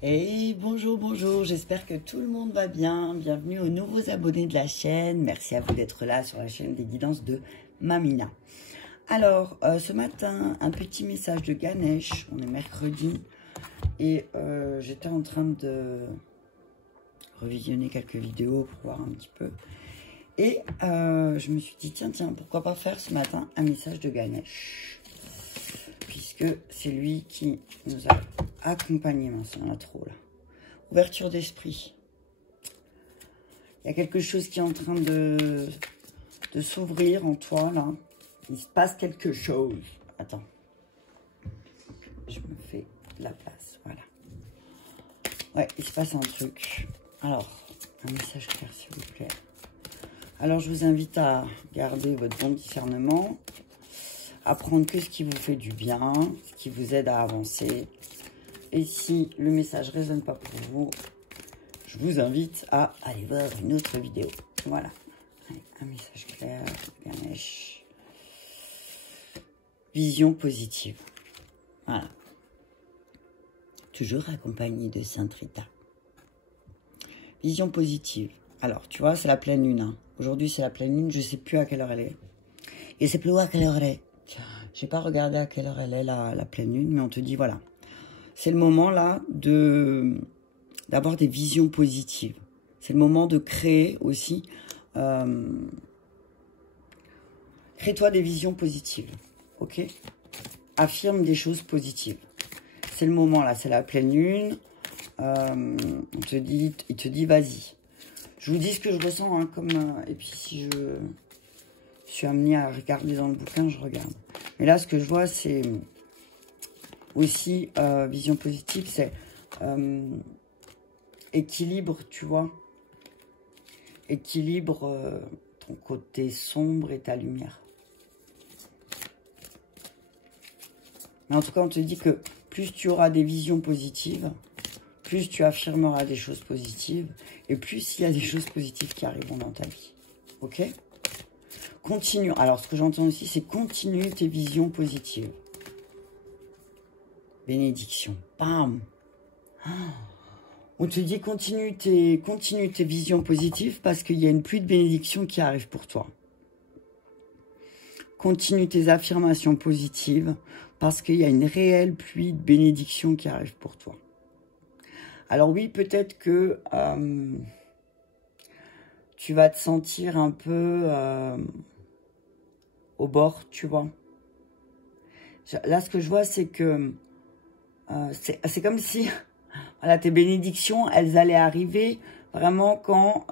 Hey, bonjour, bonjour, j'espère que tout le monde va bien. Bienvenue aux nouveaux abonnés de la chaîne. Merci à vous d'être là sur la chaîne des guidances de Mamina. Alors, ce matin, un petit message de Ganesh. On est mercredi et j'étais en train de revisionner quelques vidéos pour voir un petit peu. Et je me suis dit, tiens, pourquoi pas faire ce matin un message de Ganesh, puisque c'est lui qui nous a accompagnés. Mince, il y en a trop là. Ouverture d'esprit. Il y a quelque chose qui est en train de s'ouvrir en toi là. Il se passe quelque chose. Attends. Je me fais de la place. Voilà. Ouais, il se passe un truc. Alors, un message clair s'il vous plaît. Alors, je vous invite à garder votre bon discernement, à prendre que ce qui vous fait du bien, ce qui vous aide à avancer. Et si le message ne résonne pas pour vous, je vous invite à aller voir une autre vidéo. Voilà. Allez, un message clair, Ganesh. Vision positive. Voilà. Toujours accompagné de Sainte Rita. Vision positive. Alors, tu vois, c'est la pleine lune. Hein. Aujourd'hui, c'est la pleine lune. Je ne sais plus à quelle heure elle est. Et c'est plus à quelle heure elle est. Je n'ai pas regardé à quelle heure elle est, la pleine lune. Mais on te dit, voilà. C'est le moment, là, d'avoir des visions positives. C'est le moment de créer aussi. Crée-toi des visions positives. Ok? Affirme des choses positives. C'est le moment, là. C'est la pleine lune. Il te dit, vas-y. Je vous dis ce que je ressens, hein, et puis si je suis amenée à regarder dans le bouquin, je regarde. Mais là, ce que je vois, c'est aussi vision positive, c'est équilibre, tu vois. Équilibre ton côté sombre et ta lumière. Mais en tout cas, on te dit que plus tu auras des visions positives, plus tu affirmeras des choses positives, et plus il y a des choses positives qui arriveront dans ta vie. Ok? Continue. Alors, ce que j'entends aussi, c'est continue tes visions positives. Bénédiction. Bam! On te dit continue tes visions positives parce qu'il y a une pluie de bénédictions qui arrive pour toi. Continue tes affirmations positives parce qu'il y a une réelle pluie de bénédictions qui arrive pour toi. Alors oui, peut-être que tu vas te sentir un peu au bord, tu vois. Là, ce que je vois, c'est que c'est comme si voilà, tes bénédictions, elles allaient arriver vraiment quand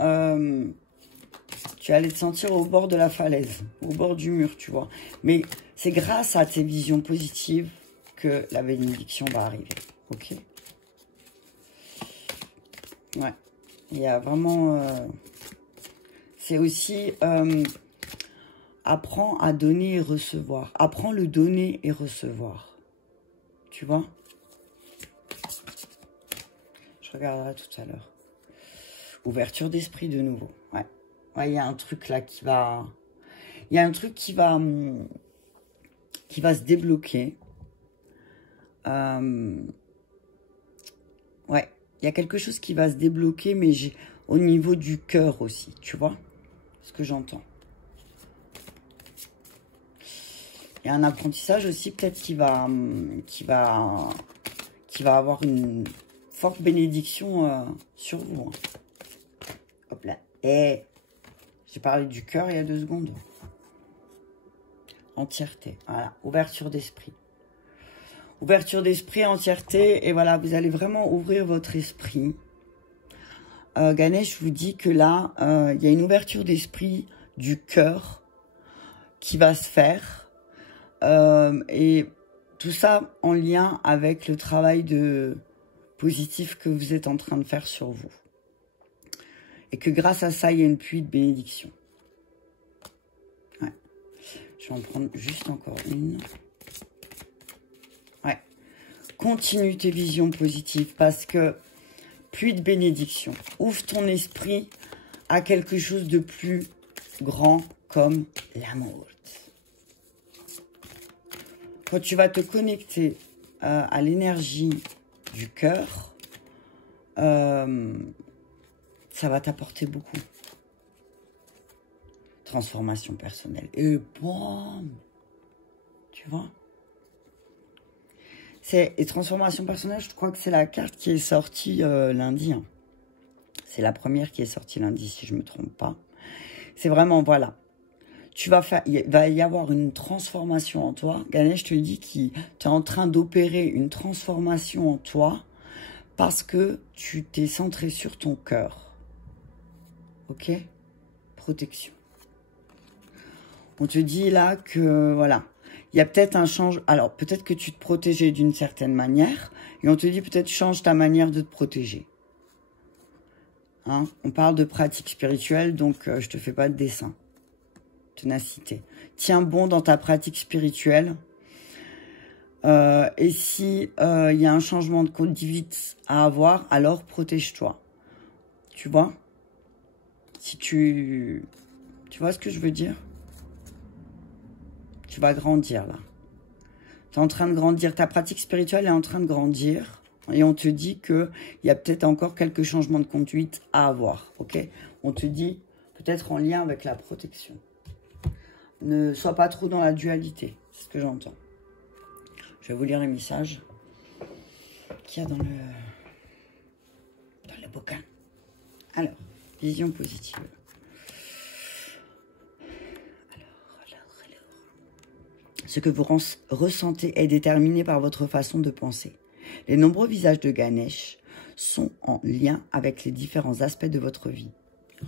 tu allais te sentir au bord de la falaise, au bord du mur, tu vois. Mais c'est grâce à tes visions positives que la bénédiction va arriver, ok? Ouais, il y a vraiment... c'est aussi... apprends à donner et recevoir. Apprends le donner et recevoir. Tu vois? Je regarderai tout à l'heure. Ouverture d'esprit de nouveau. Ouais. Ouais, il y a un truc là qui va... Il y a un truc qui va se débloquer. Ouais. Il y a quelque chose qui va se débloquer, mais au niveau du cœur aussi, tu vois ce que j'entends. Il y a un apprentissage aussi peut-être qui va avoir une forte bénédiction sur vous. Hein. Hop là. Et j'ai parlé du cœur il y a 2 secondes. Entièreté. Voilà. Ouverture d'esprit. Ouverture d'esprit, entièreté, et voilà, vous allez vraiment ouvrir votre esprit. Ganesh vous dit que là, il y a une ouverture d'esprit du cœur qui va se faire. Et tout ça en lien avec le travail positif que vous êtes en train de faire sur vous. Et que grâce à ça, il y a une pluie de bénédiction. Ouais. Je vais en prendre juste encore une. Ouais. Continue tes visions positives parce que pluie de bénédiction. Ouvre ton esprit à quelque chose de plus grand comme l'amour. Quand tu vas te connecter à l'énergie du cœur, ça va t'apporter beaucoup. Transformation personnelle. Et boum, tu vois. Et transformation personnelle, je crois que c'est la carte qui est sortie lundi. Hein. C'est la première qui est sortie lundi, si je ne me trompe pas. C'est vraiment, voilà. Il va y avoir une transformation en toi. Ganesh te dit que tu es en train d'opérer une transformation en toi parce que tu t'es centré sur ton cœur. Ok? Protection. On te dit là que, voilà, il y a peut-être un changement. Alors, peut-être que tu te protégeais d'une certaine manière et on te dit peut-être change ta manière de te protéger. Hein? On parle de pratique spirituelle, donc je te fais pas de dessin. Ténacité. Tiens bon dans ta pratique spirituelle. Et si il y a un changement de conduite à avoir, alors protège-toi. Tu vois? Si tu vois ce que je veux dire? Tu vas grandir, là. Tu es en train de grandir. Ta pratique spirituelle est en train de grandir. Et on te dit qu'il y a peut-être encore quelques changements de conduite à avoir. Ok? On te dit peut-être en lien avec la protection. Ne sois pas trop dans la dualité. C'est ce que j'entends. Je vais vous lire les messages qu'il y a dans le bouquin. Alors, vision positive. Ce que vous ressentez est déterminé par votre façon de penser. Les nombreux visages de Ganesh sont en lien avec les différents aspects de votre vie.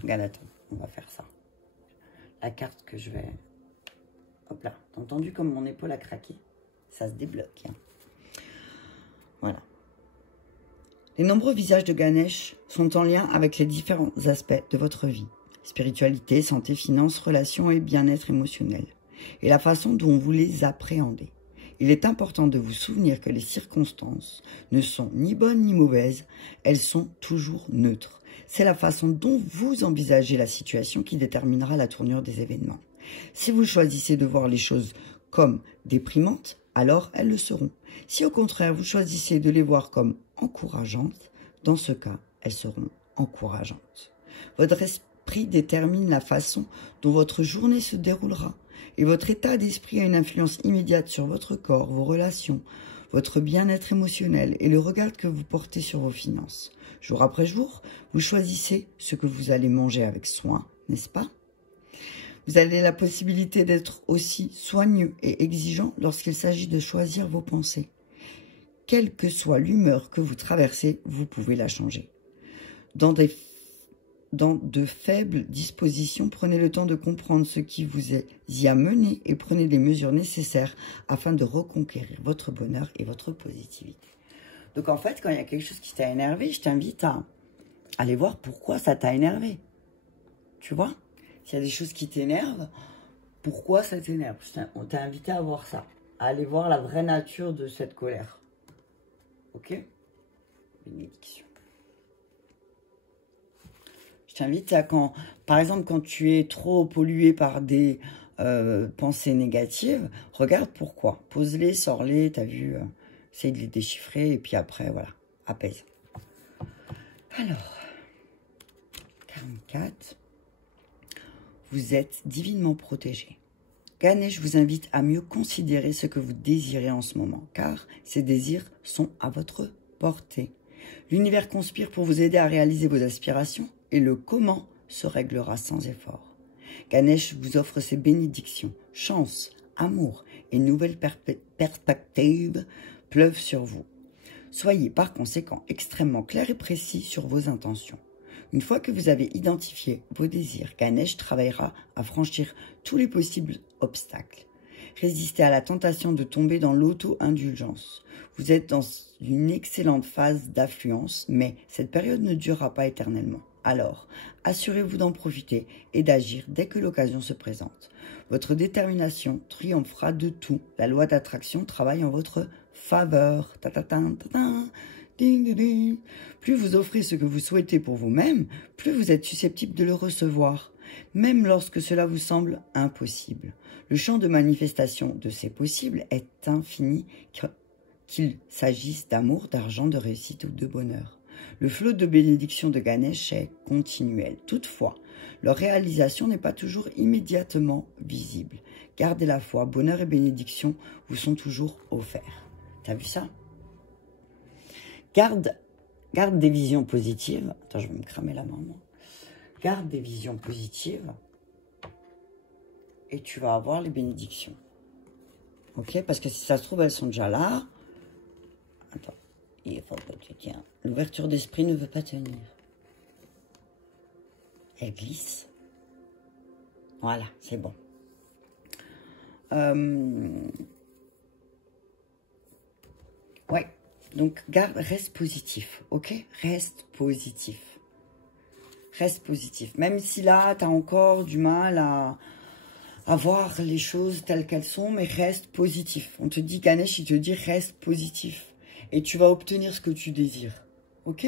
Regarde, attends, on va faire ça. La carte que je vais... Hop là, t'as entendu comme mon épaule a craqué? Ça se débloque. Hein. Voilà. Les nombreux visages de Ganesh sont en lien avec les différents aspects de votre vie. Spiritualité, santé, finances, relations et bien-être émotionnel. Et la façon dont vous les appréhendez. Il est important de vous souvenir que les circonstances ne sont ni bonnes ni mauvaises, elles sont toujours neutres. C'est la façon dont vous envisagez la situation qui déterminera la tournure des événements. Si vous choisissez de voir les choses comme déprimantes, alors elles le seront. Si au contraire vous choisissez de les voir comme encourageantes, dans ce cas, elles seront encourageantes. Votre esprit détermine la façon dont votre journée se déroulera. Et votre état d'esprit a une influence immédiate sur votre corps, vos relations, votre bien-être émotionnel et le regard que vous portez sur vos finances. Jour après jour, vous choisissez ce que vous allez manger avec soin, n'est-ce pas? Vous avez la possibilité d'être aussi soigneux et exigeant lorsqu'il s'agit de choisir vos pensées. Quelle que soit l'humeur que vous traversez, vous pouvez la changer. Dans de faibles dispositions, prenez le temps de comprendre ce qui vous y a mené et prenez les mesures nécessaires afin de reconquérir votre bonheur et votre positivité. Donc en fait, quand il y a quelque chose qui t'a énervé, je t'invite à aller voir pourquoi ça t'a énervé. Tu vois? S'il y a des choses qui t'énervent, pourquoi ça t'énerve? On t'a invité à voir ça, à aller voir la vraie nature de cette colère. Ok? Bénédiction. Je t'invite à par exemple, quand tu es trop pollué par des pensées négatives, regarde pourquoi. Pose-les, sors-les, t'as vu, essaye de les déchiffrer et puis après, voilà, apaise. Alors, 44, vous êtes divinement protégé. Ganesh vous invite à mieux considérer ce que vous désirez en ce moment, car ces désirs sont à votre portée. L'univers conspire pour vous aider à réaliser vos aspirations et le comment se réglera sans effort. Ganesh vous offre ses bénédictions, chance, amour et nouvelles perspectives pleuvent sur vous. Soyez par conséquent extrêmement clair et précis sur vos intentions. Une fois que vous avez identifié vos désirs, Ganesh travaillera à franchir tous les possibles obstacles. Résistez à la tentation de tomber dans l'auto-indulgence. Vous êtes dans une excellente phase d'affluence, mais cette période ne durera pas éternellement. Alors, assurez-vous d'en profiter et d'agir dès que l'occasion se présente. Votre détermination triomphera de tout. La loi d'attraction travaille en votre faveur. Ding, ding, ding. Plus vous offrez ce que vous souhaitez pour vous-même, plus vous êtes susceptible de le recevoir, même lorsque cela vous semble impossible. Le champ de manifestation de ces possibles est infini, qu'il s'agisse d'amour, d'argent, de réussite ou de bonheur. Le flot de bénédictions de Ganesh est continuel. Toutefois, leur réalisation n'est pas toujours immédiatement visible. Gardez la foi, bonheur et bénédictions vous sont toujours offerts. T'as vu ça? Garde des visions positives. Attends, je vais me cramer la main. Moi. Garde des visions positives et tu vas avoir les bénédictions. Ok? Parce que si ça se trouve, elles sont déjà là. Attends, il faut que tu tiens. L'ouverture d'esprit ne veut pas tenir. Elle glisse. Voilà, c'est bon. Ouais, donc reste positif, ok? Reste positif. Reste positif. Même si là, tu as encore du mal à voir les choses telles qu'elles sont, mais reste positif. On te dit, Ganesh, il te dit, reste positif. Et tu vas obtenir ce que tu désires, ok?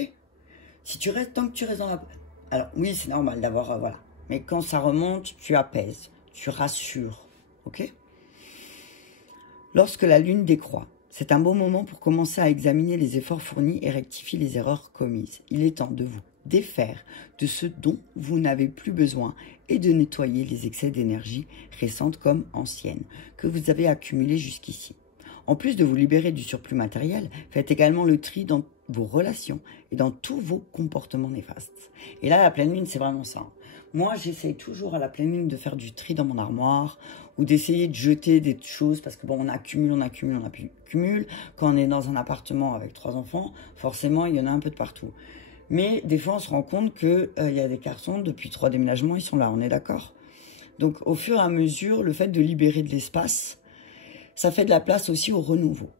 Si tu restes, tant que tu restes dans la... Alors, oui, c'est normal d'avoir, voilà. Mais quand ça remonte, tu apaises, tu rassures, ok? Lorsque la lune décroît, c'est un bon moment pour commencer à examiner les efforts fournis et rectifier les erreurs commises. Il est temps de vous défaire de ce dont vous n'avez plus besoin et de nettoyer les excès d'énergie récentes comme anciennes que vous avez accumulés jusqu'ici. En plus de vous libérer du surplus matériel, faites également le tri dans vos relations et dans tous vos comportements néfastes. Et là, la pleine lune, c'est vraiment ça. Moi, j'essaye toujours à la pleine lune de faire du tri dans mon armoire ou d'essayer de jeter des choses parce que bon, on accumule. Quand on est dans un appartement avec 3 enfants, forcément, il y en a un peu de partout. Mais des fois, on se rend compte qu'il y a des garçons, depuis 3 déménagements, ils sont là, on est d'accord? Donc, au fur et à mesure, le fait de libérer de l'espace, ça fait de la place aussi au renouveau.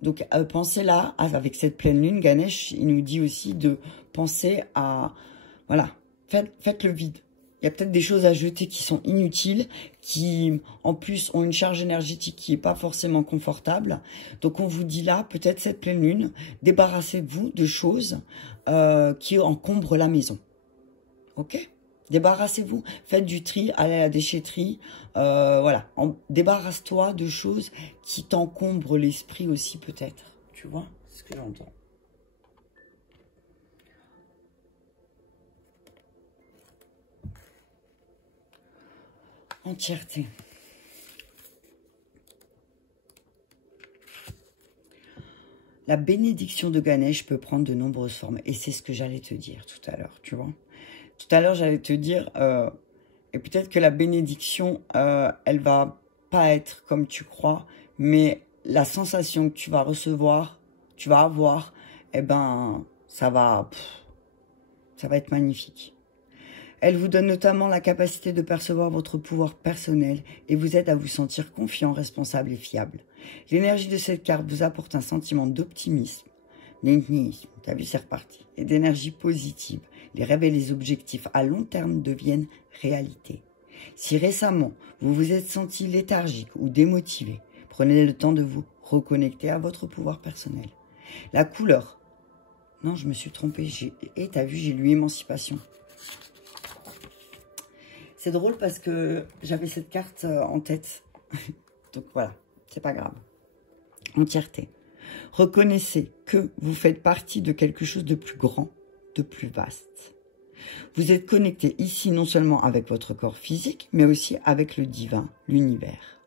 Donc, pensez là, avec cette pleine lune, Ganesh, il nous dit aussi de penser à... Voilà, faites le vide. Il y a peut-être des choses à jeter qui sont inutiles, qui en plus ont une charge énergétique qui n'est pas forcément confortable. Donc on vous dit là, peut-être cette pleine lune, débarrassez-vous de choses qui encombrent la maison. Ok? Débarrassez-vous, faites du tri, allez à la déchetterie. Voilà, débarrasse-toi de choses qui t'encombrent l'esprit aussi peut-être. Tu vois ce que j'entends? Entièreté. La bénédiction de Ganesh peut prendre de nombreuses formes. Et c'est ce que j'allais te dire tout à l'heure, tu vois. Tout à l'heure, j'allais te dire, et peut-être que la bénédiction, elle va pas être comme tu crois, mais la sensation que tu vas recevoir, tu vas avoir, eh ben, ça va être magnifique. Elle vous donne notamment la capacité de percevoir votre pouvoir personnel et vous aide à vous sentir confiant, responsable et fiable. L'énergie de cette carte vous apporte un sentiment d'optimisme, t'as vu, c'est reparti, et d'énergie positive. Les rêves et les objectifs à long terme deviennent réalité. Si récemment, vous vous êtes senti léthargique ou démotivé, prenez le temps de vous reconnecter à votre pouvoir personnel. La couleur. Non, je me suis trompée. Et t'as vu, j'ai lu émancipation. C'est drôle parce que j'avais cette carte en tête. Donc voilà, c'est pas grave. Entièreté. Reconnaissez que vous faites partie de quelque chose de plus grand, de plus vaste. Vous êtes connecté ici non seulement avec votre corps physique, mais aussi avec le divin, l'univers.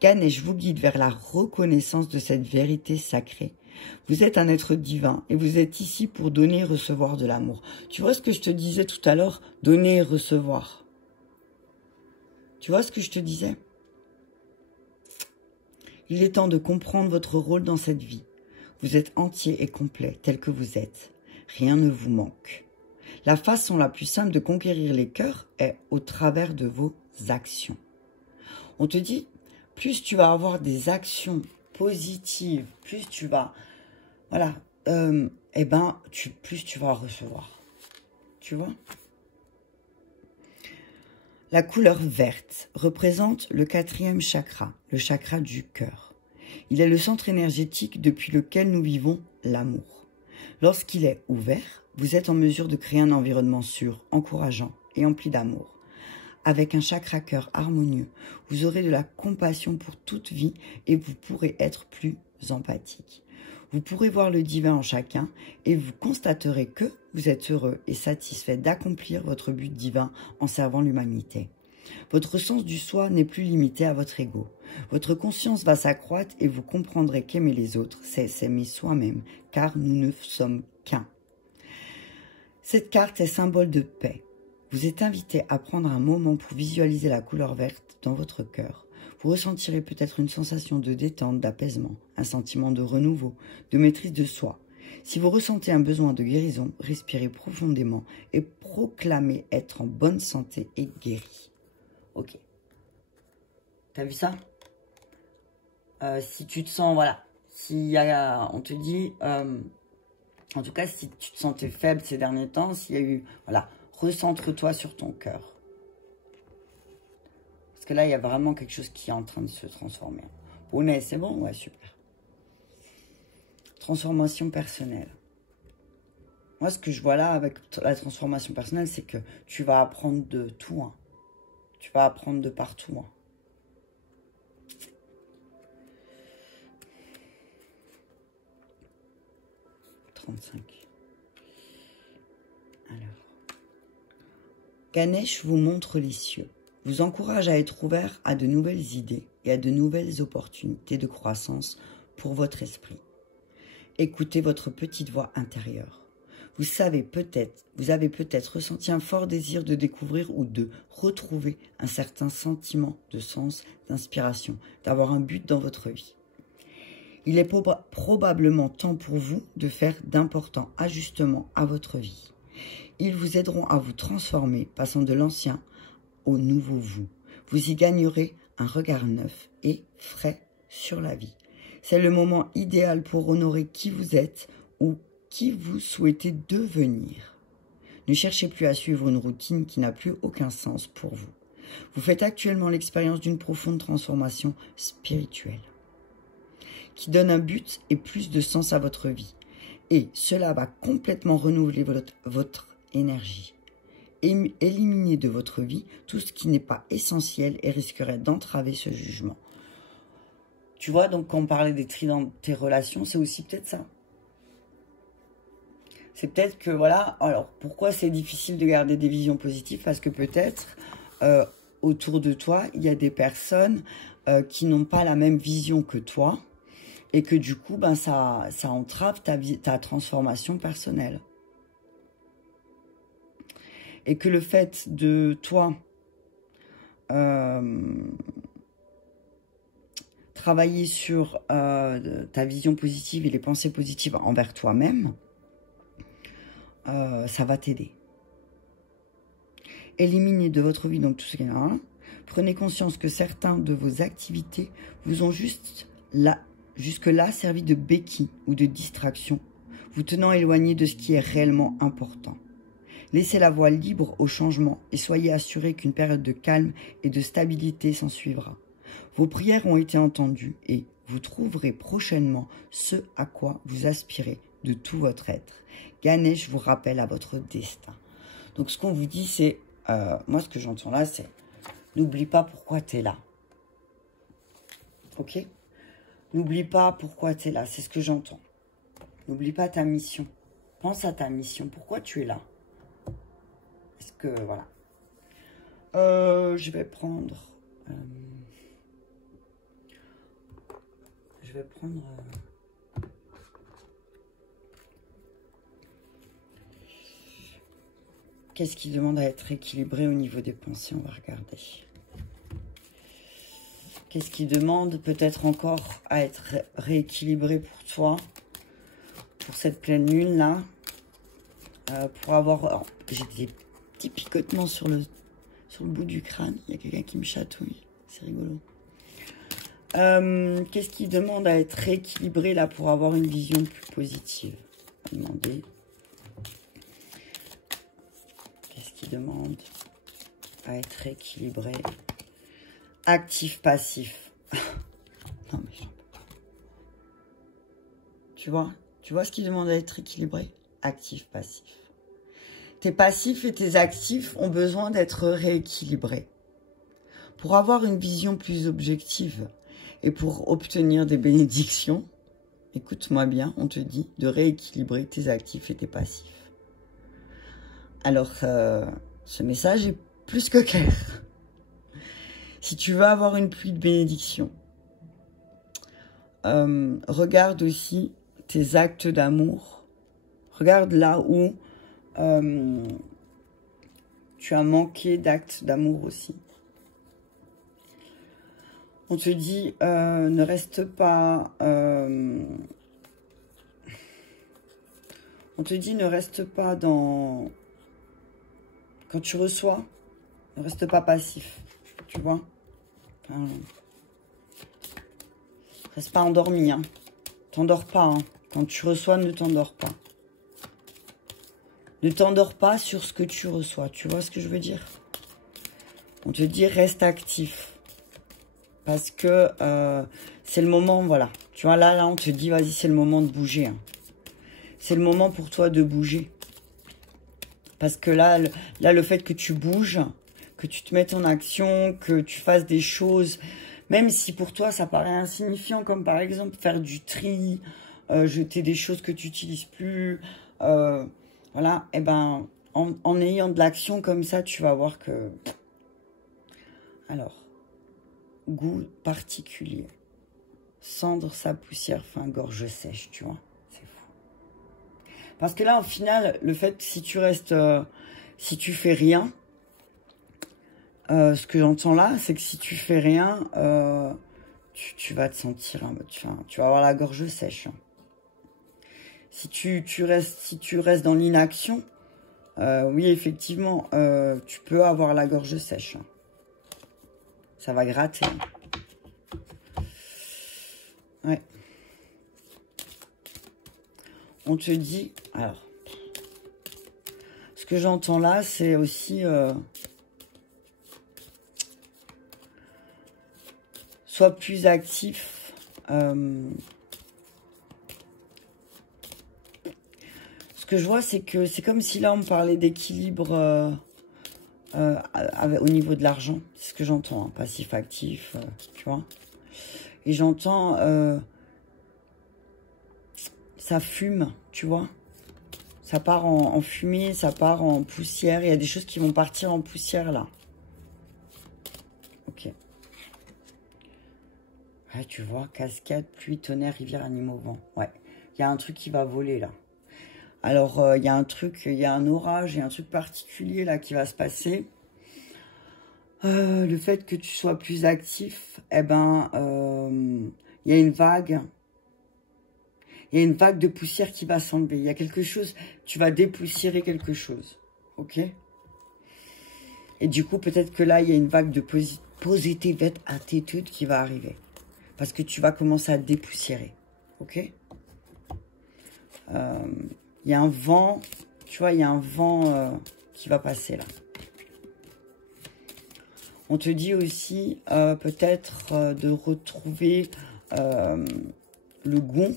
Ganesh vous guide vers la reconnaissance de cette vérité sacrée. Vous êtes un être divin et vous êtes ici pour donner et recevoir de l'amour. Tu vois ce que je te disais tout à l'heure? Donner et recevoir. Tu vois ce que je te disais? Il est temps de comprendre votre rôle dans cette vie. Vous êtes entier et complet tel que vous êtes. Rien ne vous manque. La façon la plus simple de conquérir les cœurs est au travers de vos actions. On te dit, plus tu vas avoir des actions positives, plus tu vas... Voilà, plus tu vas recevoir. Tu vois? La couleur verte représente le 4e chakra, le chakra du cœur. Il est le centre énergétique depuis lequel nous vivons l'amour. Lorsqu'il est ouvert, vous êtes en mesure de créer un environnement sûr, encourageant et empli d'amour. Avec un chakra cœur harmonieux, vous aurez de la compassion pour toute vie et vous pourrez être plus empathique. Vous pourrez voir le divin en chacun et vous constaterez que vous êtes heureux et satisfait d'accomplir votre but divin en servant l'humanité. Votre sens du soi n'est plus limité à votre ego. Votre conscience va s'accroître et vous comprendrez qu'aimer les autres, c'est s'aimer soi-même, car nous ne sommes qu'un. Cette carte est symbole de paix. Vous êtes invité à prendre un moment pour visualiser la couleur verte dans votre cœur. Vous ressentirez peut-être une sensation de détente, d'apaisement, un sentiment de renouveau, de maîtrise de soi. Si vous ressentez un besoin de guérison, respirez profondément et proclamez être en bonne santé et guéri. Ok. T'as vu ça? Si tu te sens, voilà, on te dit, en tout cas, si tu te sentais faible ces derniers temps, s'il y a eu, voilà, recentre-toi sur ton cœur. Parce que là, il y a vraiment quelque chose qui est en train de se transformer. Bonnet, c'est bon? Ouais, super. Transformation personnelle. Moi, ce que je vois là avec la transformation personnelle, c'est que tu vas apprendre de tout. Hein. Tu vas apprendre de partout. Hein. Alors, Ganesh vous montre les cieux, vous encourage à être ouvert à de nouvelles idées et à de nouvelles opportunités de croissance pour votre esprit. Écoutez votre petite voix intérieure. Vous avez peut-être ressenti un fort désir de découvrir ou de retrouver un certain sentiment de sens, d'inspiration, d'avoir un but dans votre vie. Il est probablement temps pour vous de faire d'importants ajustements à votre vie. Ils vous aideront à vous transformer, passant de l'ancien au nouveau vous. Vous y gagnerez un regard neuf et frais sur la vie. C'est le moment idéal pour honorer qui vous êtes ou qui vous souhaitez devenir. Ne cherchez plus à suivre une routine qui n'a plus aucun sens pour vous. Vous faites actuellement l'expérience d'une profonde transformation spirituelle qui donne un but et plus de sens à votre vie. Et cela va complètement renouveler votre énergie. Éliminez de votre vie tout ce qui n'est pas essentiel et risquerait d'entraver ce jugement. Tu vois, donc quand on parlait des tri dans tes relations, c'est aussi peut-être ça. C'est peut-être que, voilà, alors pourquoi c'est difficile de garder des visions positives? Parce que peut-être, autour de toi, il y a des personnes qui n'ont pas la même vision que toi. Et que du coup, ben, ça entrave ta transformation personnelle. Et que le fait de toi travailler sur ta vision positive et les pensées positives envers toi-même, ça va t'aider. Éliminez de votre vie donc tout ce qu'il y a. Prenez conscience que certaines de vos activités vous ont jusque-là servi de béquille ou de distraction, vous tenant éloigné de ce qui est réellement important. Laissez la voie libre au changement et soyez assurés qu'une période de calme et de stabilité s'en suivra. Vos prières ont été entendues et vous trouverez prochainement ce à quoi vous aspirez de tout votre être. Ganesh vous rappelle à votre destin. Donc ce qu'on vous dit, c'est, moi ce que j'entends là, c'est n'oublie pas pourquoi tu es là. Ok ? N'oublie pas pourquoi tu es là, c'est ce que j'entends. N'oublie pas ta mission. Pense à ta mission, pourquoi tu es là. Est-ce que, voilà. Je vais prendre... Qu'est-ce qui demande à être équilibré au niveau des pensées? On va regarder. Qu'est-ce qui demande peut-être encore à être rééquilibré pour toi, pour cette pleine lune là, pour avoir... J'ai des petits picotements sur le bout du crâne. Il y a quelqu'un qui me chatouille. C'est rigolo. Qu'est-ce qui demande à être rééquilibré là pour avoir une vision plus positive? On va demander. Qu'est-ce qui demande à être rééquilibré? Actif, passif. Non, mais tu vois ce qui demande à être équilibré? Actif, passif. Tes passifs et tes actifs ont besoin d'être rééquilibrés. Pour avoir une vision plus objective et pour obtenir des bénédictions, écoute-moi bien, on te dit de rééquilibrer tes actifs et tes passifs. Alors, ce message est plus que clair. Si tu veux avoir une pluie de bénédiction, regarde aussi tes actes d'amour. Regarde là où tu as manqué d'actes d'amour aussi. On te dit, ne reste pas... on te dit, ne reste pas dans... Quand tu reçois, ne reste pas passif. Tu vois, enfin, reste pas endormi, hein. T'endors pas, hein. Quand tu reçois, ne t'endors pas. Ne t'endors pas sur ce que tu reçois. Tu vois ce que je veux dire? On te dit, reste actif. Parce que c'est le moment, voilà. Tu vois, là, on te dit, vas-y, c'est le moment de bouger. Hein. C'est le moment pour toi de bouger. Parce que là, le fait que tu bouges, que tu te mettes en action, que tu fasses des choses, même si pour toi, ça paraît insignifiant, comme par exemple faire du tri, jeter des choses que tu n'utilises plus, voilà, et ben, en ayant de l'action comme ça, tu vas voir que... Alors, goût particulier. Cendre sa poussière, fin, gorge sèche, tu vois. C'est fou. Parce que là, au final, le fait, si tu restes... si tu fais rien, ce que j'entends là, c'est que si tu fais rien, tu vas te sentir... tu vas avoir la gorge sèche. Hein. Si tu restes dans l'inaction, oui, effectivement, tu peux avoir la gorge sèche. Hein. Ça va gratter. Ouais. On te dit... Alors, ce que j'entends là, c'est aussi... sois plus actif. Ce que je vois, c'est que c'est comme si là, on me parlait d'équilibre au niveau de l'argent. C'est ce que j'entends, hein, passif-actif, tu vois. Et j'entends... ça fume, tu vois. Ça part en fumée, ça part en poussière. Il y a des choses qui vont partir en poussière, là. Ok. Ouais, tu vois, cascade, pluie, tonnerre, rivière, animaux, vent. Ouais, il y a un truc qui va voler, là. Alors, il y a un truc, il y a un orage, il y a un truc particulier, là, qui va se passer. Le fait que tu sois plus actif, eh ben, il y a une vague. Il y a une vague de poussière qui va s'enlever. Il y a quelque chose, tu vas dépoussiérer quelque chose. Ok? Et du coup, peut-être que là, il y a une vague de positive attitude qui va arriver. Parce que tu vas commencer à te dépoussiérer. Ok? Il y a un vent, tu vois, il y a un vent qui va passer là. On te dit aussi peut-être de retrouver le goût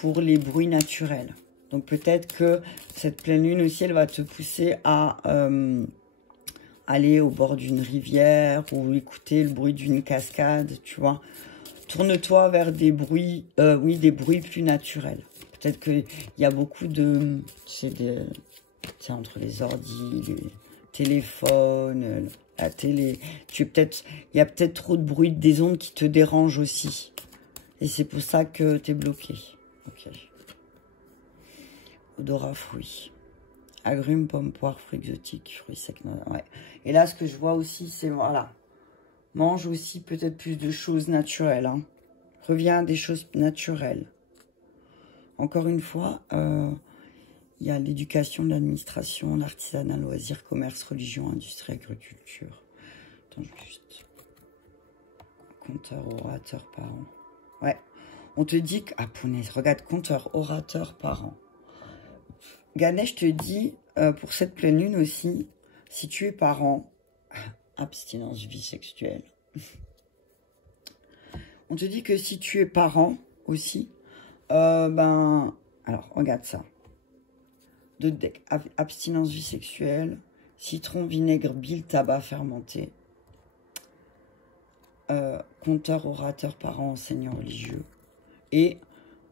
pour les bruits naturels. Donc peut-être que cette pleine lune aussi, elle va te pousser à aller au bord d'une rivière ou écouter le bruit d'une cascade, tu vois. Tourne-toi vers des bruits, oui, des bruits plus naturels. Peut-être qu'il y a beaucoup de, tu sais, entre les ordis, les téléphones, la télé, il y a peut-être trop de bruit, des ondes qui te dérangent aussi. Et c'est pour ça que tu es bloqué. Ok. Odorat fruits. Agrumes, pommes, poires, fruits exotiques, fruits secs. Ouais. Et là, ce que je vois aussi, c'est, voilà. Mange aussi peut-être plus de choses naturelles. Hein. Reviens à des choses naturelles. Encore une fois, il y a l'éducation, l'administration, l'artisanat, loisirs, commerce, religion, industrie, agriculture. Attends, juste. Compteur, orateur par an. Ouais. On te dit que... Ah, punaise, regarde, compteur, orateur par an. Ganesh te dit, pour cette pleine lune aussi, si tu es parent, abstinence, vie sexuelle. On te dit que si tu es parent aussi, ben... Alors, regarde ça. Deux decks. Abstinence, vie sexuelle, citron, vinaigre, bile, tabac fermenté. Conteur, orateur, parent, enseignant religieux. Et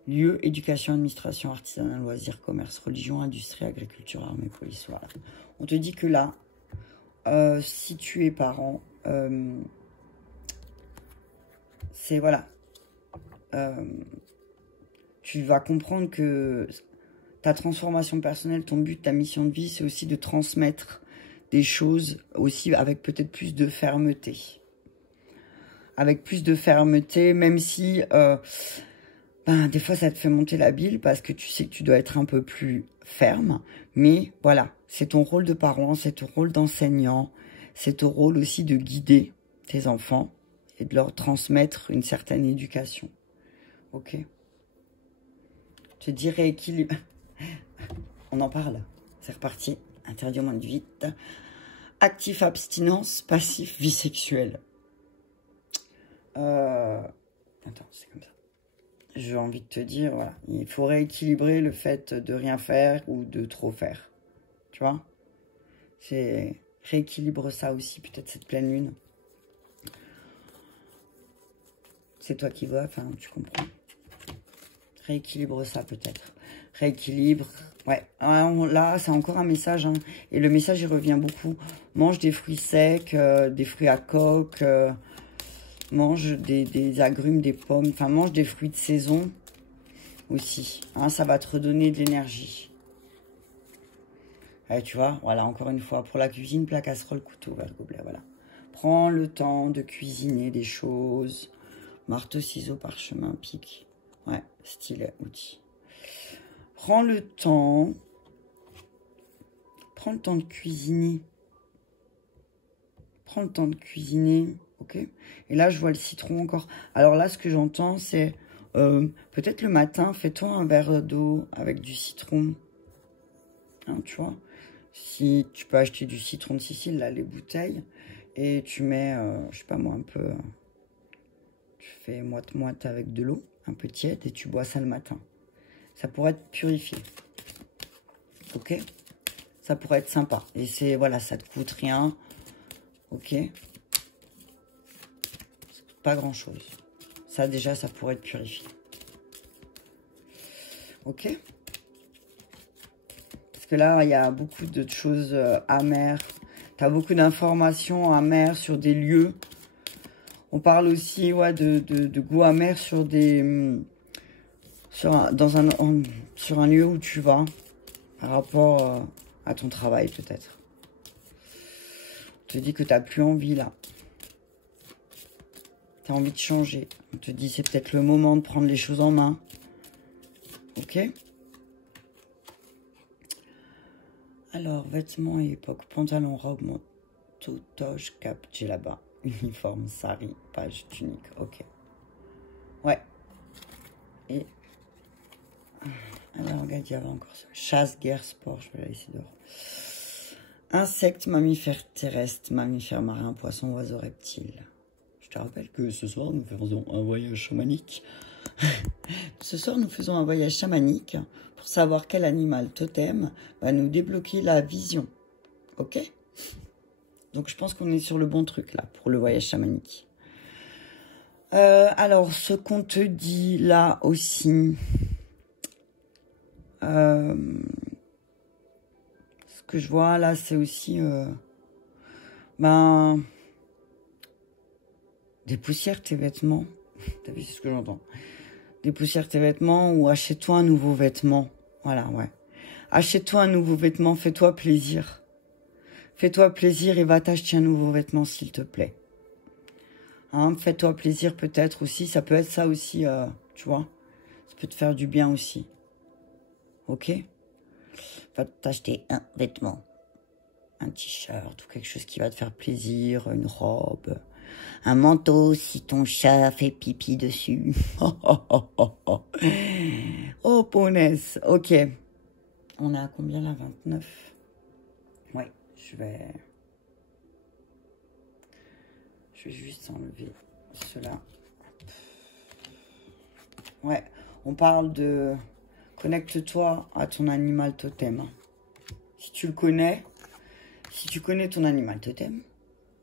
Lieu, éducation, administration, artisanat, loisirs, commerce, religion, industrie, agriculture, armée, police. Voilà. On te dit que là, si tu es parent, c'est voilà. Tu vas comprendre que ta transformation personnelle, ton but, ta mission de vie, c'est aussi de transmettre des choses aussi avec peut-être plus de fermeté. Avec plus de fermeté, même si des fois ça te fait monter la bile parce que tu sais que tu dois être un peu plus ferme. Mais voilà, c'est ton rôle de parent, c'est ton rôle d'enseignant, c'est ton rôle aussi de guider tes enfants et de leur transmettre une certaine éducation. Ok? Je te dis rééquilibre. On en parle. C'est reparti. Interdit au moins de 8. Actif, abstinence, passif, vie sexuelle. Attends, c'est comme ça. J'ai envie de te dire, voilà, il faut rééquilibrer le fait de rien faire ou de trop faire. Tu vois? C'est rééquilibre ça aussi, peut-être cette pleine lune. C'est toi qui vois, enfin, tu comprends. Rééquilibre ça peut-être. Rééquilibre. Ouais, là, c'est encore un message. Hein. Et le message, il revient beaucoup. Mange des fruits secs, des fruits à coque, mange des agrumes, des pommes. Enfin, mange des fruits de saison aussi. Hein, ça va te redonner de l'énergie. Ouais, tu vois, voilà, encore une fois. Pour la cuisine, plat, casserole, couteau, verre, gobelet, voilà. Prends le temps de cuisiner des choses. Marteau, ciseaux, parchemin, pic. Ouais, stylet, outil. Prends le temps de cuisiner. Prends le temps de cuisiner, ok? Et là, je vois le citron encore. Alors là, ce que j'entends, c'est peut-être le matin, fais-toi un verre d'eau avec du citron. Hein, tu vois? Si tu peux acheter du citron de Sicile, là, les bouteilles, et tu mets, je sais pas moi, un peu... tu fais moite-moite avec de l'eau, un peu tiède, et tu bois ça le matin. Ça pourrait être purifié. Ok? Ça pourrait être sympa. Et c'est, voilà, ça te coûte rien. Ok? Pas grand-chose. Ça, déjà, ça pourrait être purifié. Ok? Parce que là, il y a beaucoup de choses amères. Tu as beaucoup d'informations amères sur des lieux. On parle aussi, ouais, de goût amer sur des... sur un lieu où tu vas, par rapport à ton travail peut-être. On te dit que tu n'as plus envie là. Tu as envie de changer. On te dit c'est peut-être le moment de prendre les choses en main. Ok? Alors, vêtements et époque. Pantalon, robe, manteau, toge, cap, djellaba, uniforme, sari, page, tunique. Ok. Ouais. Et... alors, regarde, il y avait encore ça. Chasse, guerre, sport, je vais la laisser dehors. Insectes, mammifères terrestres, mammifères marins, poissons, oiseaux, reptiles. Je te rappelle que ce soir, nous faisons un voyage chamanique. Ce soir, nous faisons un voyage chamanique pour savoir quel animal totem va nous débloquer la vision. Ok? Donc, je pense qu'on est sur le bon truc, là, pour le voyage chamanique. Alors, ce qu'on te dit là aussi... ce que je vois là, c'est aussi dépoussière tes vêtements. T'as vu, c'est ce que j'entends. Dépoussière tes vêtements ou achète-toi un nouveau vêtement. Voilà, ouais. Achète-toi un nouveau vêtement, fais-toi plaisir. Fais-toi plaisir et va t'acheter un nouveau vêtement, s'il te plaît. Hein, fais-toi plaisir peut-être aussi, ça peut être ça aussi, tu vois. Ça peut te faire du bien aussi. Ok? Va t'acheter un vêtement, un t-shirt ou quelque chose qui va te faire plaisir, une robe, un manteau si ton chat fait pipi dessus. Oh, punaise. Ok. On est à combien là? 29. Ouais, je vais juste enlever cela. Ouais, on parle de... connecte-toi à ton animal totem. Si tu le connais, si tu connais ton animal totem,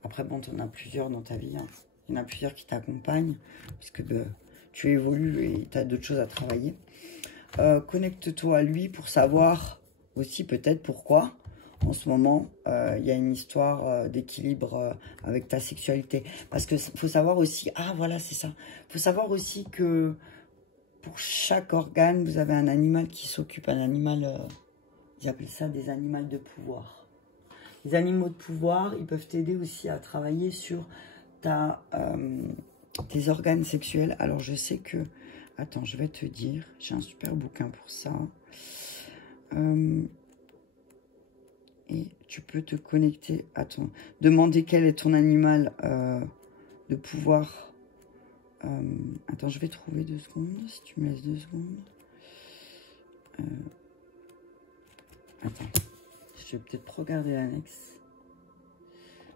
après bon, tu en as plusieurs dans ta vie. Hein. Il y en a plusieurs qui t'accompagnent. Parce que tu évolues et tu as d'autres choses à travailler. Connecte-toi à lui pour savoir aussi peut-être pourquoi en ce moment il y a une histoire d'équilibre avec ta sexualité. Parce que faut savoir aussi, ah voilà c'est ça, faut savoir aussi que pour chaque organe vous avez un animal qui s'occupe, un animal, ils appellent ça des animaux de pouvoir. Les animaux de pouvoir, ils peuvent t'aider aussi à travailler sur tes organes sexuels. Alors je sais que, attends, je vais te dire, j'ai un super bouquin pour ça. Et tu peux te connecter à demander quel est ton animal de pouvoir. Attends, je vais trouver 2 secondes, si tu me laisses 2 secondes. Attends, je vais peut-être regarder l'annexe.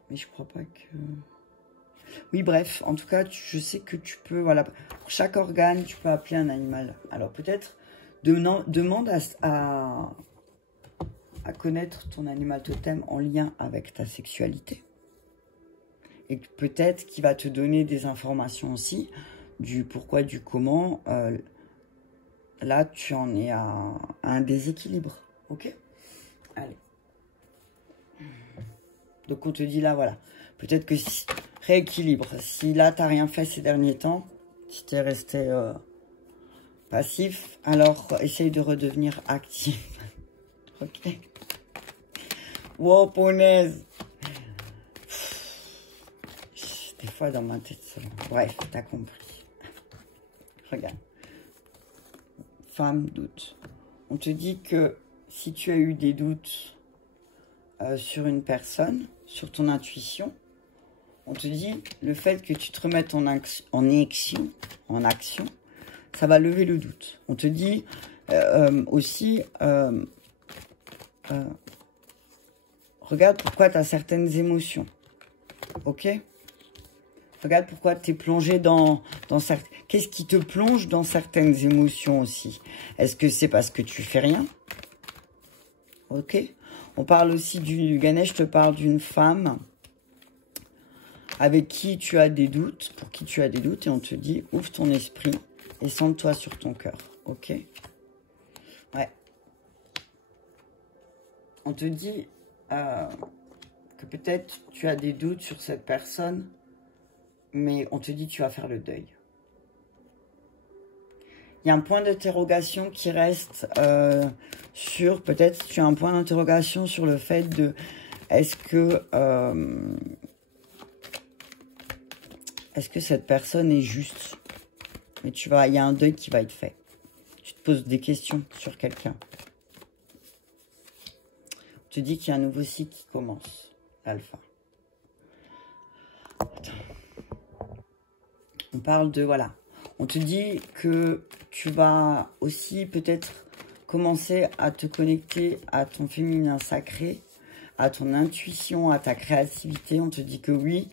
Mais je crois pas que... Oui, bref, en tout cas, je sais que tu peux, voilà, pour chaque organe, tu peux appeler un animal. Alors peut-être, demande à connaître ton animal totem en lien avec ta sexualité. Et peut-être qu'il va te donner des informations aussi, du pourquoi, du comment. Là, tu en es à un déséquilibre, ok? Allez. Donc on te dit là, voilà. Peut-être que rééquilibre. Si là, tu n'as rien fait ces derniers temps, si tu es resté passif, alors essaye de redevenir actif. Ok. Wow, punaise. Des fois, dans ma tête, c'est bon. Bref, t'as compris. Regarde. Femme, doute. On te dit que si tu as eu des doutes sur une personne, sur ton intuition, on te dit le fait que tu te remettes en action, ça va lever le doute. On te dit aussi, regarde pourquoi tu as certaines émotions. Ok? Regarde pourquoi tu es plongé dans certaines... Qu'est-ce qui te plonge dans certaines émotions aussi? Est-ce que c'est parce que tu fais rien? Ok? On parle aussi du Ganesh, te parle d'une femme avec qui tu as des doutes, pour qui tu as des doutes, et on te dit, ouvre ton esprit et centre-toi sur ton cœur, ok? Ouais. On te dit que peut-être tu as des doutes sur cette personne, mais on te dit tu vas faire le deuil. Il y a un point d'interrogation qui reste sur, peut-être tu as un point d'interrogation sur le fait de, est-ce que cette personne est juste? Mais il y a un deuil qui va être fait. Tu te poses des questions sur quelqu'un. On te dit qu'il y a un nouveau cycle qui commence, l'alpha. On parle de, voilà, on te dit que tu vas aussi peut-être commencer à te connecter à ton féminin sacré, à ton intuition, à ta créativité. On te dit que oui,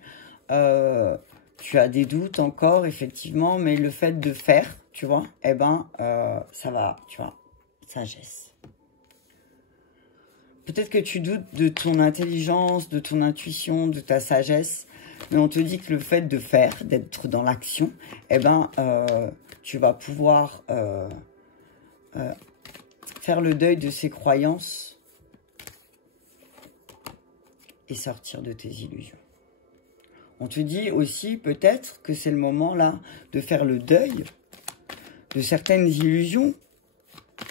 tu as des doutes encore, effectivement, mais le fait de faire, tu vois, eh ben, ça va, tu vois, sagesse. Peut-être que tu doutes de ton intelligence, de ton intuition, de ta sagesse, mais on te dit que le fait de faire, d'être dans l'action, eh ben, tu vas pouvoir faire le deuil de ces croyances et sortir de tes illusions. On te dit aussi peut-être que c'est le moment là de faire le deuil de certaines illusions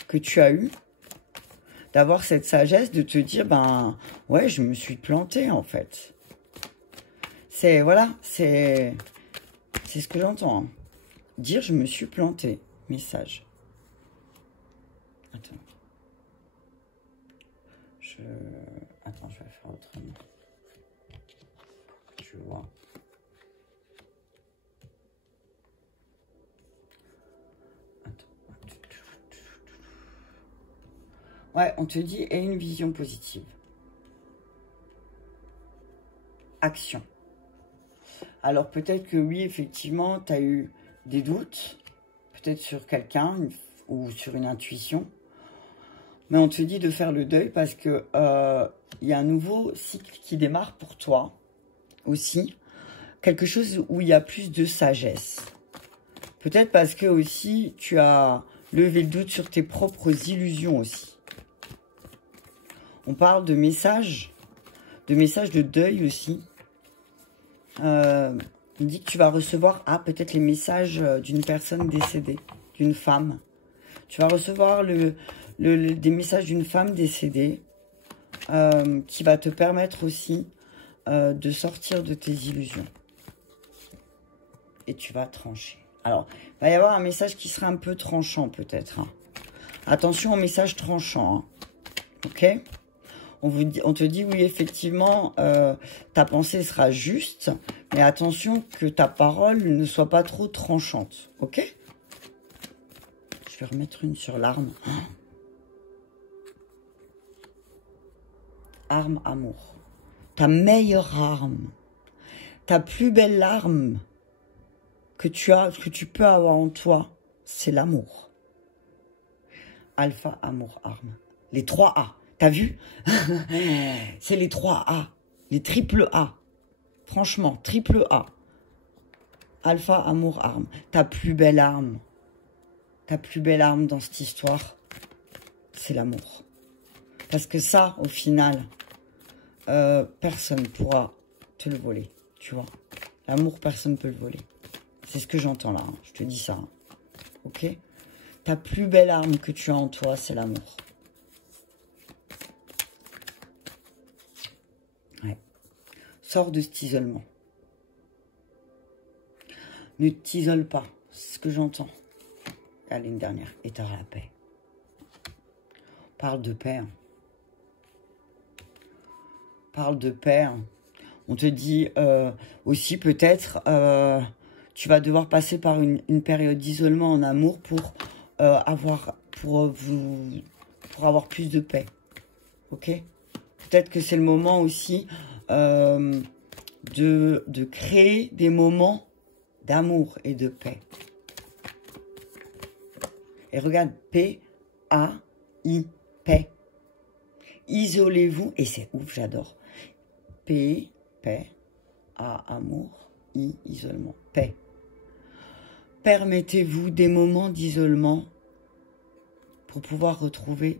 que tu as eues, d'avoir cette sagesse de te dire, ben ouais, je me suis planté en fait. C'est, voilà, c'est ce que j'entends. Hein. Dire, je me suis planté. Message. Attends. Attends, je vais faire autrement. Tu vois. Ouais, on te dit, aie une vision positive. Action. Alors peut-être que oui, effectivement, tu as eu des doutes, peut-être sur quelqu'un ou sur une intuition. Mais on te dit de faire le deuil parce que y a un nouveau cycle qui démarre pour toi aussi. Quelque chose où il y a plus de sagesse. Peut-être parce que aussi, tu as levé le doute sur tes propres illusions aussi. On parle de messages de deuil aussi. Il dit que tu vas recevoir, peut-être les messages d'une personne décédée, d'une femme. Tu vas recevoir des messages d'une femme décédée qui va te permettre aussi de sortir de tes illusions. Et tu va trancher. Alors, il va y avoir un message qui sera un peu tranchant peut-être. Hein. Attention au message tranchant. Hein. Ok ? On te dit, oui, effectivement, ta pensée sera juste, mais attention que ta parole ne soit pas trop tranchante. Ok ? Je vais remettre une sur l'arme. Arme, amour. Ta meilleure arme. Ta plus belle arme que tu peux avoir en toi, c'est l'amour. Alpha, amour, arme. Les 3 A. T'as vu? C'est les 3 A. Les triple A. Franchement, triple A. Alpha, amour, arme. Ta plus belle arme. Ta plus belle arme dans cette histoire, c'est l'amour. Parce que ça, au final, personne ne pourra te le voler. Tu vois? L'amour, personne ne peut le voler. C'est ce que j'entends là. Hein. Je te dis ça. Hein. Ok? Ta plus belle arme que tu as en toi, c'est l'amour. Ouais. Sors de cet isolement. Ne t'isole pas. C'est ce que j'entends. Allez, une dernière. Et tu auras la paix. Parle de paix. Hein. Parle de paix. Hein. On te dit aussi peut-être tu vas devoir passer par une période d'isolement en amour pour avoir plus de paix. Ok? Peut-être que c'est le moment aussi de créer des moments d'amour et de paix. Et regarde, P-A-I, paix. Isolez-vous, et c'est ouf, j'adore. P, paix, A, amour, I, isolement, paix. Permettez-vous des moments d'isolement pour pouvoir retrouver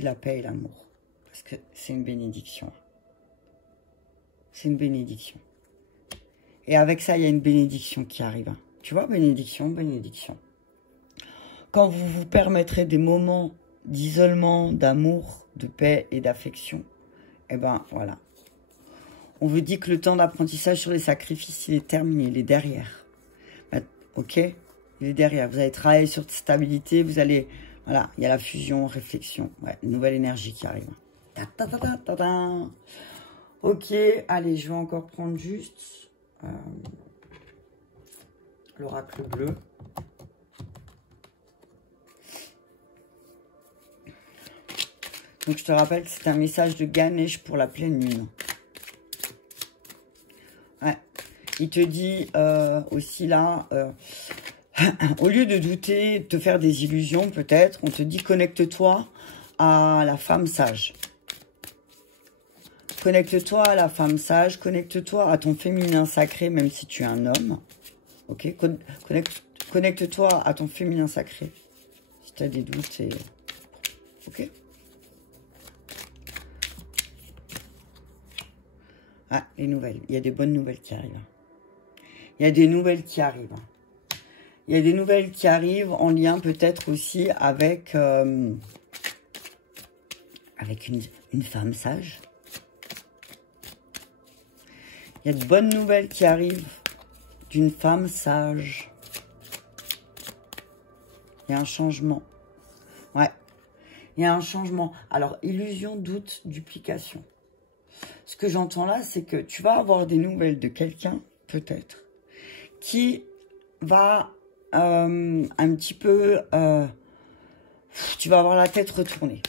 la paix et l'amour. Parce que c'est une bénédiction. C'est une bénédiction. Et avec ça, il y a une bénédiction qui arrive. Tu vois, bénédiction, bénédiction. Quand vous vous permettrez des moments d'isolement, d'amour, de paix et d'affection, eh ben voilà. On vous dit que le temps d'apprentissage sur les sacrifices, il est terminé, il est derrière. Ok? Il est derrière. Vous allez travailler sur stabilité, vous allez... Voilà, il y a la fusion, réflexion. Ouais, une nouvelle énergie qui arrive. Ta ta ta ta ta ta. Ok, allez, je vais encore prendre juste l'oracle bleu. Donc, je te rappelle que c'est un message de Ganesh pour la pleine lune. Ouais. Il te dit aussi là, au lieu de douter, de te faire des illusions peut-être, on te dit connecte-toi à la femme sage. Connecte-toi à la femme sage, connecte-toi à ton féminin sacré, même si tu es un homme. Ok, connecte-toi à ton féminin sacré. Si tu as des doutes, et... ok. Ah, les nouvelles. Il y a des bonnes nouvelles qui arrivent. Il y a des nouvelles qui arrivent. Il y a des nouvelles qui arrivent en lien peut-être aussi avec, avec une femme sage. Il y a de bonnes nouvelles qui arrivent d'une femme sage. Il y a un changement. Ouais. Il y a un changement. Alors, illusion, doute, duplication. Ce que j'entends là, c'est que tu vas avoir des nouvelles de quelqu'un, peut-être, qui va un petit peu... tu vas avoir la tête retournée.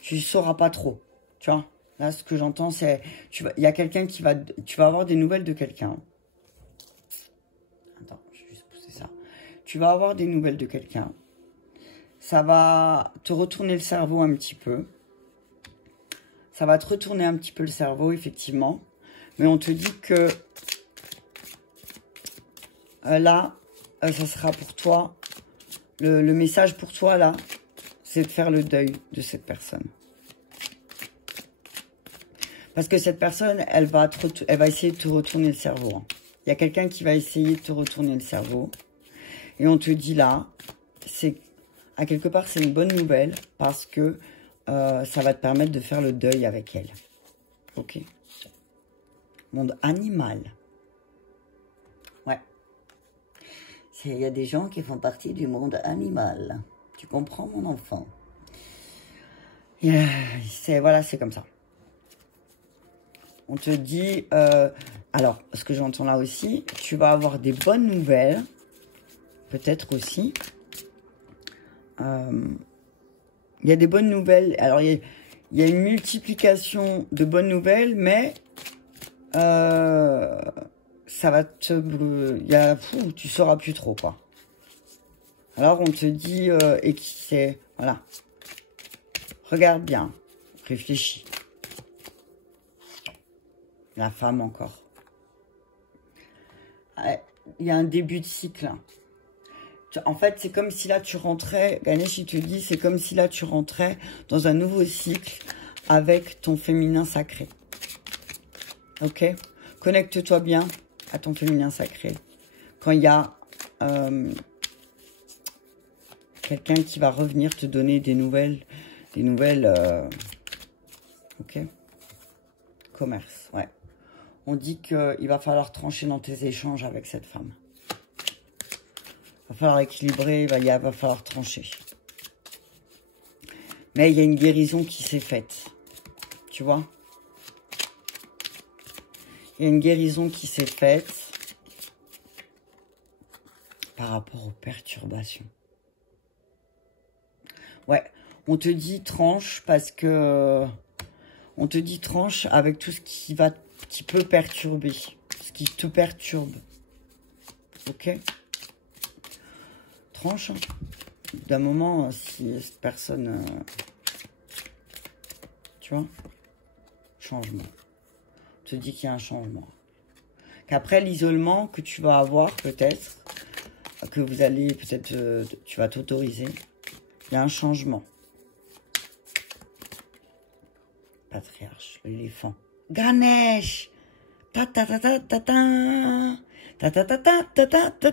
Tu ne sauras pas trop. Tu vois? Là, ce que j'entends, c'est... Il y a quelqu'un qui va... Tu vas avoir des nouvelles de quelqu'un. Attends, je vais juste pousser ça. Tu vas avoir des nouvelles de quelqu'un. Ça va te retourner le cerveau un petit peu. Ça va te retourner un petit peu le cerveau, effectivement. Mais on te dit que... là, ça sera pour toi, le message pour toi, là, c'est de faire le deuil de cette personne. Parce que cette personne, elle va essayer de te retourner le cerveau. Hein. Il y a quelqu'un qui va essayer de te retourner le cerveau. Et on te dit là, à quelque part, c'est une bonne nouvelle parce que ça va te permettre de faire le deuil avec elle. Ok. Monde animal. Ouais. Il y a des gens qui font partie du monde animal. Tu comprends, mon enfant? Voilà, c'est comme ça. On te dit... alors, ce que j'entends là aussi, tu vas avoir des bonnes nouvelles. Peut-être aussi. Il y a des bonnes nouvelles. Alors, il y a une multiplication de bonnes nouvelles, mais ça va te... tu sauras plus trop, quoi. Alors, on te dit... et qui c'est... Voilà. Regarde bien. Réfléchis. La femme encore. Il y a un début de cycle. En fait, c'est comme si là, tu rentrais... Ganesh, il te dit, c'est comme si là, tu rentrais dans un nouveau cycle avec ton féminin sacré. Ok? Connecte-toi bien à ton féminin sacré. Quand il y a quelqu'un qui va revenir te donner des nouvelles... ok? Commerce, ouais. On dit qu'il va falloir trancher dans tes échanges avec cette femme. Il va falloir équilibrer, il va falloir trancher. Mais il y a une guérison qui s'est faite. Tu vois? Il y a une guérison qui s'est faite par rapport aux perturbations. Ouais, on te dit tranche parce que... On te dit tranche avec tout ce qui peut perturber. Ce qui te perturbe. Ok? Tranche. Hein. D'un moment, si cette personne... tu vois? Changement. On te dit qu'il y a un changement. Qu'après l'isolement que tu vas avoir, peut-être, que vous allez, peut-être, tu vas t'autoriser, il y a un changement. Patriarche, l'éléphant. Ganesh! Ta ta ta ta ta ta ta ta ta ta ta ta ta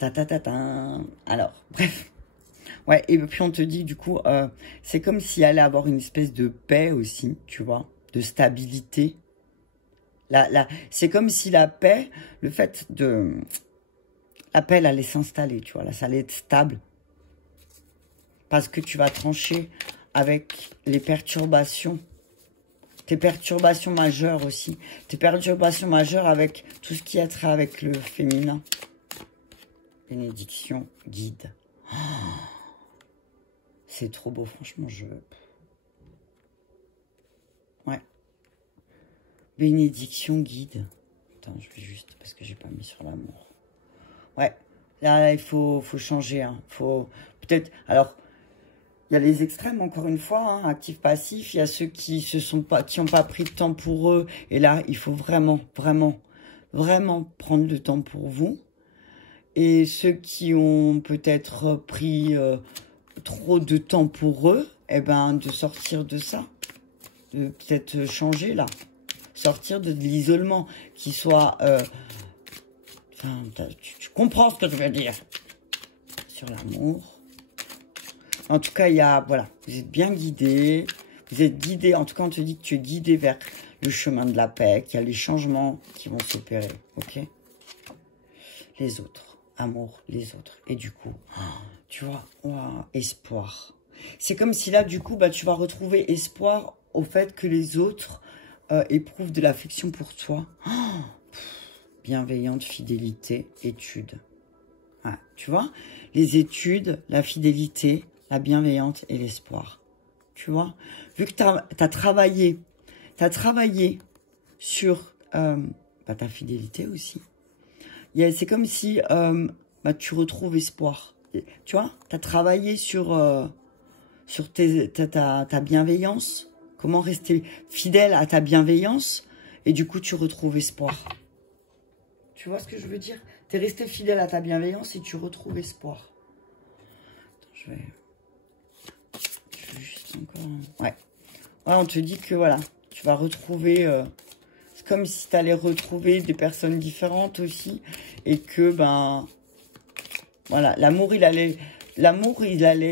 ta ta ta ta. Alors, bref. Ouais, et puis on te dit, du coup, c'est comme s'il allait avoir une espèce de paix aussi, tu vois, de stabilité. C'est comme si la paix, le fait de... La paix, elle allait s'installer, tu vois, là, ça allait être stable. Parce que tu vas trancher avec les perturbations. Tes perturbations majeures aussi. Tes perturbations majeures avec tout ce qui a trait avec le féminin. Bénédiction, guide. Oh, c'est trop beau, franchement, ouais. Bénédiction, guide. Attends, je vais juste... Parce que j'ai pas mis sur l'amour. Ouais. Là, il faut changer. Hein. Faut... Peut-être... Alors... Il y a les extrêmes, encore une fois, hein, actif-passif. Il y a ceux qui n'ont pas pris de temps pour eux. Et là, il faut vraiment, vraiment, vraiment prendre le temps pour vous. Et ceux qui ont peut-être pris trop de temps pour eux, eh ben, de sortir de ça. De peut-être changer, là. Sortir de l'isolement. Qui soit... Enfin, tu comprends ce que je veux dire. Sur l'amour. En tout cas, voilà, vous êtes bien guidé. Vous êtes guidé, en tout cas, on te dit que tu es guidé vers le chemin de la paix, qu'il y a les changements qui vont s'opérer, ok? Les autres, amour, les autres. Et du coup, tu vois, wow, espoir. C'est comme si là, du coup, bah, tu vas retrouver espoir au fait que les autres éprouvent de l'affection pour toi. Bienveillante, fidélité, étude. Ouais, tu vois, les études, la fidélité, la bienveillance et l'espoir. Tu vois, vu que tu as travaillé sur ta fidélité aussi. C'est comme si tu retrouves espoir. Tu vois, tu as travaillé sur ta bienveillance. Comment rester fidèle à ta bienveillance. Et du coup, tu retrouves espoir. Tu vois ce que je veux dire? Tu es resté fidèle à ta bienveillance et tu retrouves espoir. Attends, je vais juste encore... Ouais. Ouais, on te dit que voilà, tu vas retrouver... c'est comme si tu allais retrouver des personnes différentes aussi. Et que, ben... Voilà, l'amour, il allait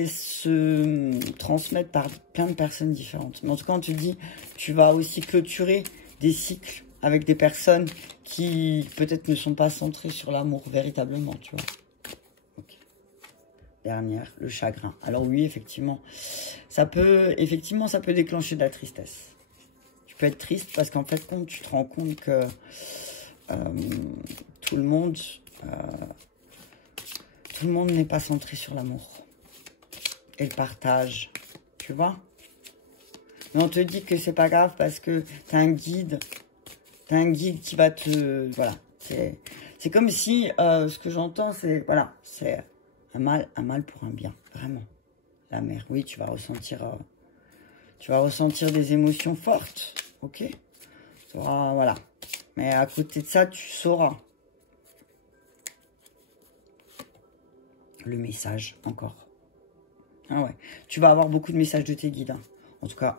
se transmettre par plein de personnes différentes. Mais en tout cas, on te dit, tu vas aussi clôturer des cycles avec des personnes qui peut-être ne sont pas centrées sur l'amour véritablement, tu vois. Okay. Dernière, le chagrin. Alors oui, effectivement, ça peut déclencher de la tristesse. Tu peux être triste parce qu'en fait, quand tu te rends compte que tout le monde n'est pas centré sur l'amour et le partage, tu vois. Mais on te dit que c'est pas grave parce que tu as un guide. Tu as un guide qui va te... Voilà. C'est comme si, ce que j'entends, c'est... Voilà, c'est un mal pour un bien. Vraiment. La mer. Oui, tu vas ressentir des émotions fortes. Ok. Voilà. Mais à côté de ça, tu sauras. Le message, encore. Ah ouais. Tu vas avoir beaucoup de messages de tes guides. Hein. En tout cas,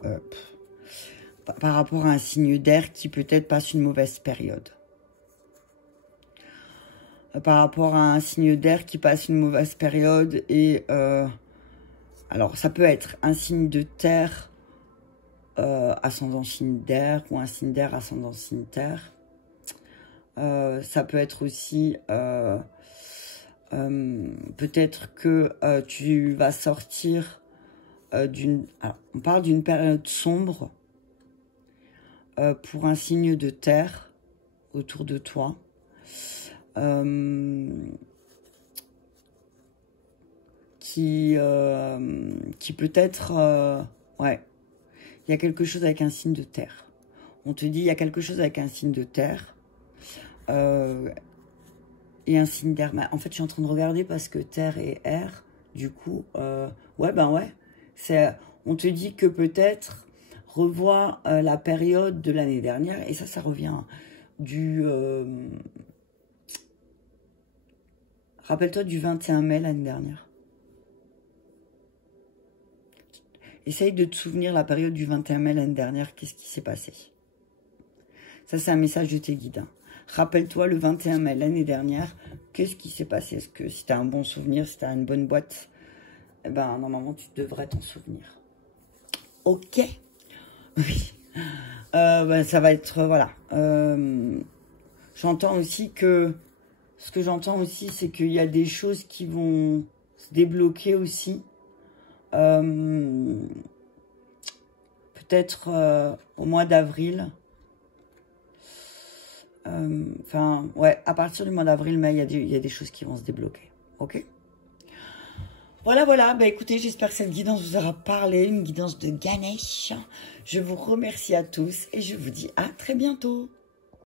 par rapport à un signe d'air qui peut-être passe une mauvaise période. Par rapport à un signe d'air qui passe une mauvaise période. Et alors, ça peut être un signe de terre ascendant signe d'air ou un signe d'air ascendant signe terre. Ça peut être aussi... peut-être que tu vas sortir d'une... On parle d'une période sombre pour un signe de terre autour de toi. Qui peut-être... ouais, il y a quelque chose avec un signe de terre. On te dit, il y a quelque chose avec un signe de terre. Et un signe d'air. En fait, je suis en train de regarder parce que terre et air, du coup, ouais, ben ouais. On te dit que peut-être revoir la période de l'année dernière. Et ça revient du... Rappelle-toi du 21 mai l'année dernière. Essaye de te souvenir la période du 21 mai l'année dernière. Qu'est-ce qui s'est passé? Ça, c'est un message de tes guides. Hein. Rappelle-toi le 21 mai l'année dernière, qu'est-ce qui s'est passé? Est-ce que si tu as un bon souvenir, si tu as une bonne boîte, eh ben, normalement, tu devrais t'en souvenir. Ok. Oui. Ben, ça va être, voilà. J'entends aussi que, ce que j'entends aussi, c'est qu'il y a des choses qui vont se débloquer aussi. Peut-être au mois d'avril. Enfin, ouais, à partir du mois d'avril, mais il y a des choses qui vont se débloquer. Ok? Voilà, voilà. Bah, écoutez, j'espère que cette guidance vous aura parlé. Une guidance de Ganesh. Je vous remercie à tous et je vous dis à très bientôt.